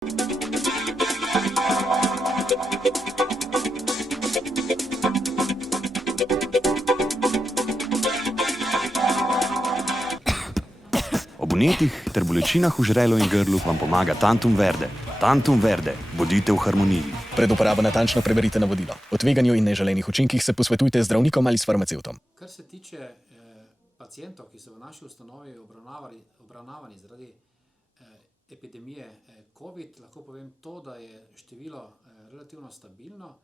Ob vnetih ter bolečinah v žrelu in grlu vam pomaga Tantum Verde. Tantum Verde, bodite v harmoniji. Pred uporabo natančno preberite navodilo. O tveganju in neželenih učinkih se posvetujte z zdravnikom ali s farmacevtom. Kar se tiče pacientov, ki so v naši ustanovi obravnavani zaradi epidemije COVID, lahko povem to, da je število relativno stabilno,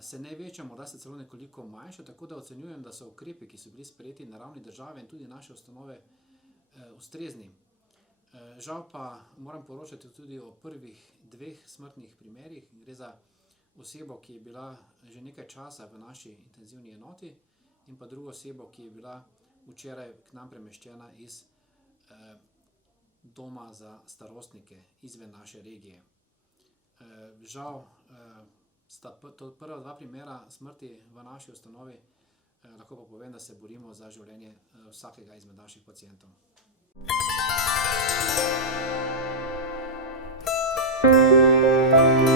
se ne veča, morda se celo nekoliko manjša, tako da ocenjujem, da so ukrepi, ki so bili sprejeti na ravni države in tudi naše ustanove, ustrezni. Žal pa moram poročati tudi o prvih 2 smrtnih primerih. Gre za osebo, ki je bila že nekaj časa v naši intenzivni enoti, in pa drugo osebo, ki je bila včeraj k nam premeščena iz doma za starostnike izven naše regije. Žal sta to prva 2 primera smrti v naši ustanovi, lahko pa povem, da se borimo za življenje vsakega izmed naših pacientov. Thank you.